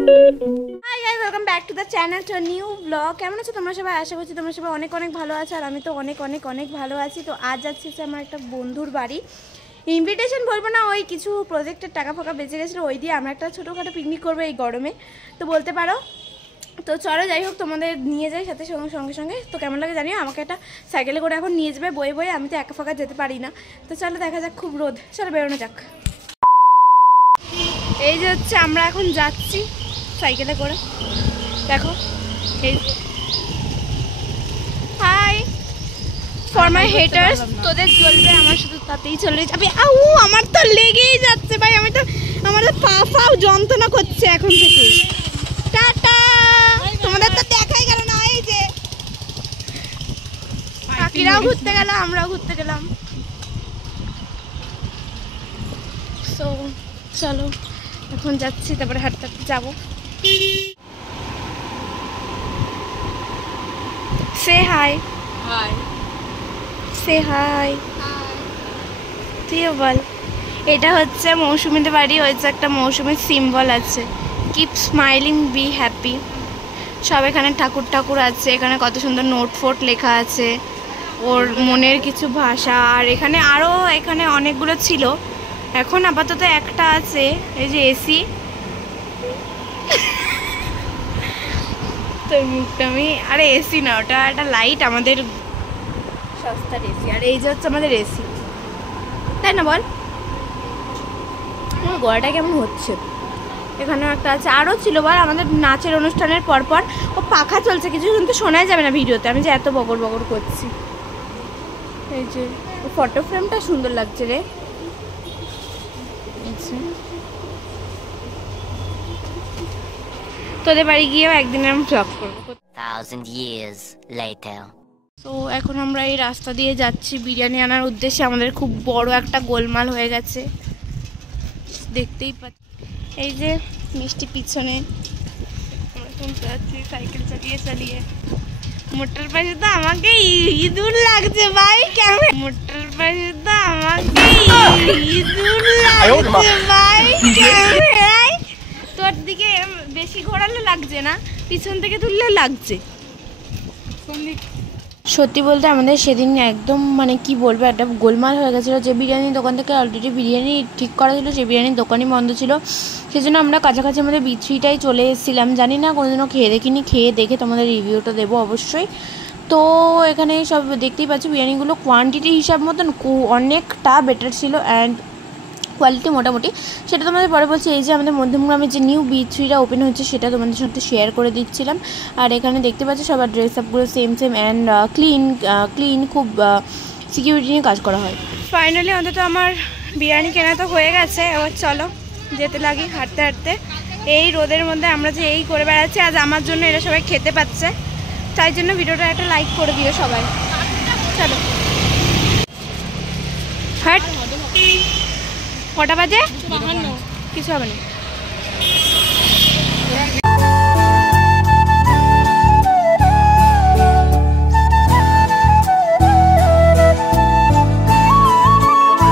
Hi guys, welcome back to the channel to new blog. কেমন আছো তোমরা সবাই? আশা করছি তোমরা সবাই অনেক অনেক ভালো আছো, আর আমি তো অনেক অনেক অনেক ভালো আছি। তো আজ যাচ্ছি আমার একটা বন্ধুর বাড়ি। ইনভিটেশন বলবো না, ওই কিছু প্রজেক্টের টাকা ফাঁকা বেঁচে গেছিলো, ওই দিয়ে আমরা একটা ছোটোখাটো পিকনিক করবো এই গরমে, তো বলতে পারো। তো চলো, যাই হোক, তোমাদের নিয়ে যাই সাথে সঙ্গে সঙ্গে। তো কেমন লাগে জানিও। আমাকে একটা সাইকেলে করে এখন নিয়ে যাবে বয়ে বয়ে, আমি তো একা ফাঁকা যেতে পারি না। তো চলো, দেখা যাক, খুব রোদ, চলো বেরোনো যাক। এই যে হচ্ছে আমরা এখন যাচ্ছি সাইকেলে করে, দেখো। এই হাই ফর মাই হেটার্স, তোদের চলবে, আমার শুধু তাতেই চলে যাবে। আউ, আমার তো লেগেই যাচ্ছে ভাই, আমার তো পা পাও যন্ত্রণা করছে এখন থেকে। টাটা, তোমাদের তো দেখাই গেল না। এই যে কাকিরাও ঘুরতে গেল, আমরাও ঘুরতে গেলাম। সো চলো, এখন যাচ্ছি, তারপরে হাঁটতে হাঁটতে যাবো। সে হাই। হাই। সে হাই। তুইও বল। এটা হচ্ছে মৌসুমীদের বাড়ি, হয়েছে একটা মৌসুমীর সিম্বল আছে, কিপ স্মাইলিং বি হ্যাপি। সব এখানে ঠাকুর ঠাকুর আছে, এখানে কত সুন্দর নোট ফোট লেখা আছে, ওর মনের কিছু ভাষা। আর এখানে আরও এখানে অনেকগুলো ছিল, এখন আপাতত একটা আছে। এই যে এসি, তোর মুখটা আমি, আরে এসি না, ওটা একটা লাইট, আমাদের সস্তার এসি। আর এই যে হচ্ছে আমাদের এসি, তাই না বল? আমার গলাটা কেমন হচ্ছে। এখানেও একটা আছে, আরও ছিল বল, আমাদের নাচের অনুষ্ঠানের পরপর। ও পাখা চলছে, কিছু কিন্তু শোনাই যাবে না ভিডিওতে, আমি যে এত বগর বগর করছি। এই যে ফটো ফ্রেমটা সুন্দর লাগছে রে। তোদের বাড়ি গিয়েও একদিন আমি ব্লগ করবো। 1000 years later. তো এখন আমরা এই রাস্তা দিয়ে যাচ্ছি বিরিয়ানি আনার উদ্দেশ্যে। আমাদের খুব বড় একটা গোলমাল হয়ে গেছে, দেখতেই পাচ্ছি। এই যে মিষ্টি পিছনে, আমরা শুনতে যাচ্ছি সাইকেল চালিয়ে চালিয়ে। মোটর পাশে তো আমাকে ইঁদুর লাগছে ভাই, কেমন? মোটর পাশে তো আমাকে ইঁদুর লাগছে ভাই, কেমন? তোর দিকে বেশি ঘোরালে লাগছে না, পিছন থেকে তুললে লাগছে। সত্যি বলতে আমাদের সেদিন একদম মানে কি বলবো, একটা গোলমাল হয়ে গেছিলো। যে বিরিয়ানির দোকান থেকে অলরেডি বিরিয়ানি ঠিক করা ছিল, সেই বিরিয়ানির দোকানই বন্ধ ছিল। সেজন্য আমরা কাছাকাছি আমাদের বিচুইটাই চলে এসেছিলাম। জানি না, কোনোদিনও খেয়ে দেখিনি, খেয়ে দেখে তোমাদের রিভিউটা দেবো অবশ্যই। তো এখানে সব দেখতেই পাচ্ছি বিরিয়ানিগুলো কোয়ান্টিটি হিসাব মতন অনেকটা বেটার ছিল, অ্যান্ড কোয়ালিটি মোটামুটি, সেটা তোমাদের পরে বলছি। এই যে আমাদের মধ্যমগ্রামে যে নিউ বিচুইটা ওপেন হচ্ছে, সেটা তোমাদের সাথে শেয়ার করে দিচ্ছিলাম। আর এখানে দেখতে পাচ্ছি সবার ড্রেস আপগুলো সেম অ্যান্ড ক্লিন, খুব সিকিউরিটি নিয়ে কাজ করা হয়। ফাইনালি অন্তত আমার বিরিয়ানি কেনা তো হয়ে গেছে। এবার চলো যেতে লাগি হাঁটতে হাঁটতে। এই রোদের মধ্যে আমরা যে এই করে বেড়াচ্ছি, আজ আমার জন্য এরা সবাই খেতে পাচ্ছে, তাই জন্য ভিডিওটা একটা লাইক করে দিও সবাই। চলো হাট। কটা বাজে? কিছু হবে না।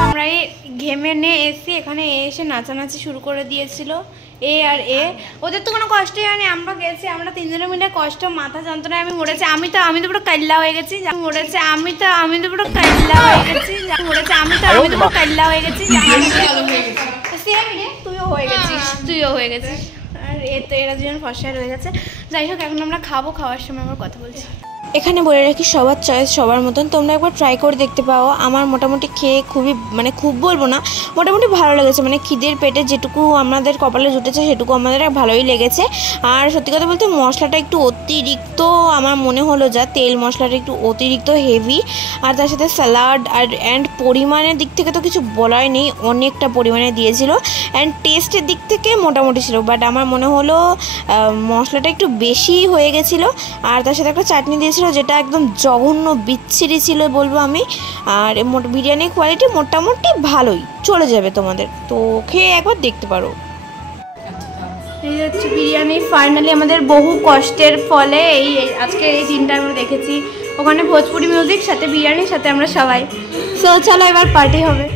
আমরা এই ঘেমে নিয়ে এসে এখানে এসে নাচানাচি শুরু করে দিয়েছিল এ আর এ। ওদের তো কোনো কষ্টই হয়নি, আমরা গেছি, আমরা তিনজনের মিলে কষ্ট, মাথা যন্ত্রণায় আমি মরেছি। আমি তো পুরো কাল্লা হয়ে গেছি, মরেছে। আমি তো পুরো কাল্লা হয়ে গেছি, মরেছে। আমি তো পুরো কাল্লা হয়ে গেছি। তুইও হয়ে গেছিস। আর এ তো এরা দুজন ফসায় রয়ে গেছে। যাই হোক, এখন আমরা খাবো, খাওয়ার সময় আবার কথা বলছি। এখানে বলে রাখি, সবার চয়েস সবার মতন, তোমরা একবার ট্রাই করে দেখতে পাও। আমার মোটামুটি খেয়ে খুবই, মানে খুব বলবো না, মোটামুটি ভালো লেগেছে। মানে খিদের পেটে যেটুকু আমাদের কপালে জুটেছে সেটুকু আমাদের ভালোই লেগেছে। আর সত্যি কথা বলতে মশলাটা একটু অতিরিক্ত আমার মনে হলো, যা তেল মশলাটা একটু অতিরিক্ত হেভি। আর তার সাথে স্যালাড অ্যান্ড পরিমাণের দিক থেকে তো কিছু বলাই নেই, অনেকটা পরিমাণে দিয়েছিল। অ্যান্ড টেস্টের দিক থেকে মোটামুটি ছিল, বাট আমার মনে হলো মশলাটা একটু বেশি হয়ে গেছিলো। আর তার সাথে একটা চাটনি দিয়েছিল, যেটা একদম জঘন্য বিচ্ছিরি ছিল বলবো আমি। আর বিরিয়ানির কোয়ালিটি মোটামুটি ভালোই, চলে যাবে তোমাদের, তো খেয়ে একবার দেখতে পারো। এই হচ্ছে বিরিয়ানি ফাইনালি আমাদের বহু কষ্টের ফলে এই আজকের এই দিনটা আমরা দেখেছি। ওখানে ভোজপুরি মিউজিক, সাথে বিরিয়ানির সাথে আমরা সবাই। সো চলো এবার পার্টি হবে।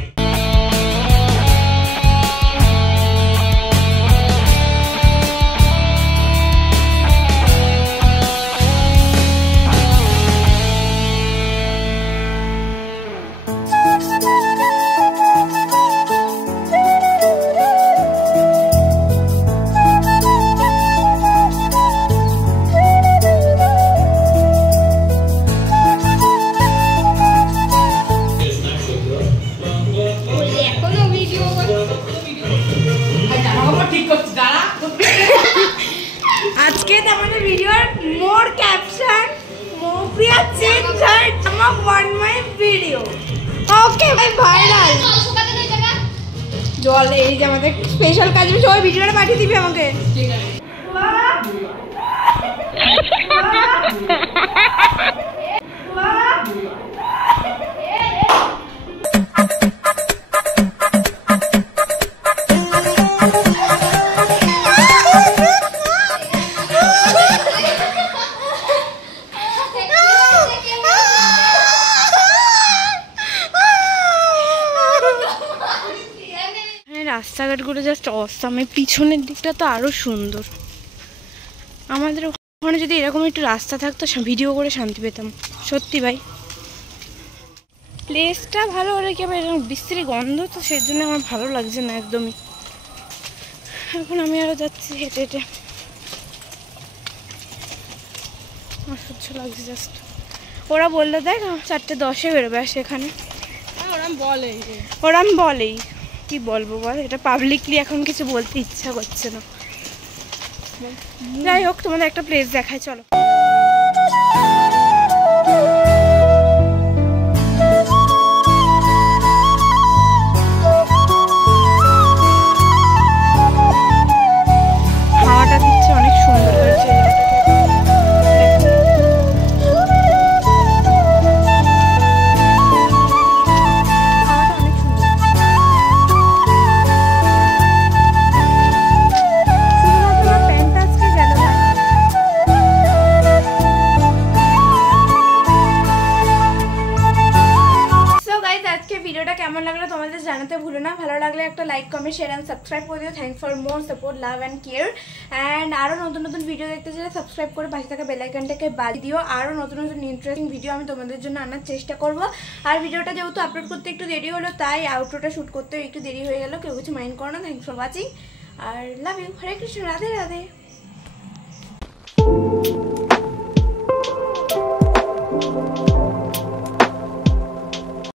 আজকে আমাদের ভিডিওর মোর ক্যাপশন মোপ্রিয়া চেঞ্জার আমার ওয়ান মাই ভিডিও ওকে ভাই ভাইরাল জল এই যে আমাদের স্পেশাল কাজ সবাই ভিডিওটা পাঠিয়ে দিবি আমাকে ঠিক আছে রাস্তাঘাটগুলো জাস্ট অসাম এই পিছনের দিকটা তো আরো সুন্দর আমাদের ওখানে যদি এরকম একটু রাস্তা থাকতো ভিডিও করে শান্তি পেতাম সত্যি ভাই প্লেসটা ভালো হলে কি আবার এরকম বিশ্রী গন্ধ তো সেই জন্য আমার ভালো লাগছে না একদমই এখন আমি আরো যাচ্ছি হেঁটে হেঁটে অসহ্য লাগছে জাস্ট ওরা বললো দেখ 4:10 বেরোবে আর সেখানে ওরাম বলেই কি বলবো বল এটা পাবলিকলি এখন কিছু বলতে ইচ্ছা করছে না যাই হোক তোমাদের একটা প্লেস দেখায় চলো হাওয়াটা দিচ্ছে অনেক সুন্দর হয়েছে কেমন লাগলো তোমাদের জানাতে ভুলো না ভালো লাগলে একটা like comment share and subscribe করে দিও thanks for more support love and care and আরো নতুন নতুন ভিডিও দেখতে চাইলে সাবস্ক্রাইব করে পাশে থাকা বেল আইকনটাকে বাজিয়ে দিও আরো নতুন নতুন ইন্টারেস্টিং ভিডিও আমি তোমাদের জন্য আনার চেষ্টা করব আর ভিডিওটা যেহেতু আপলোড করতে একটু দেরি হলো তাই আউটরোটা শুট করতে একটু দেরি হয়ে গেল কেউ কিছু মাইন্ড করো না থ্যাঙ্কস ফর ওয়াচিং আর লাভ ইউ হরে কৃষ্ণ রাধে রাধে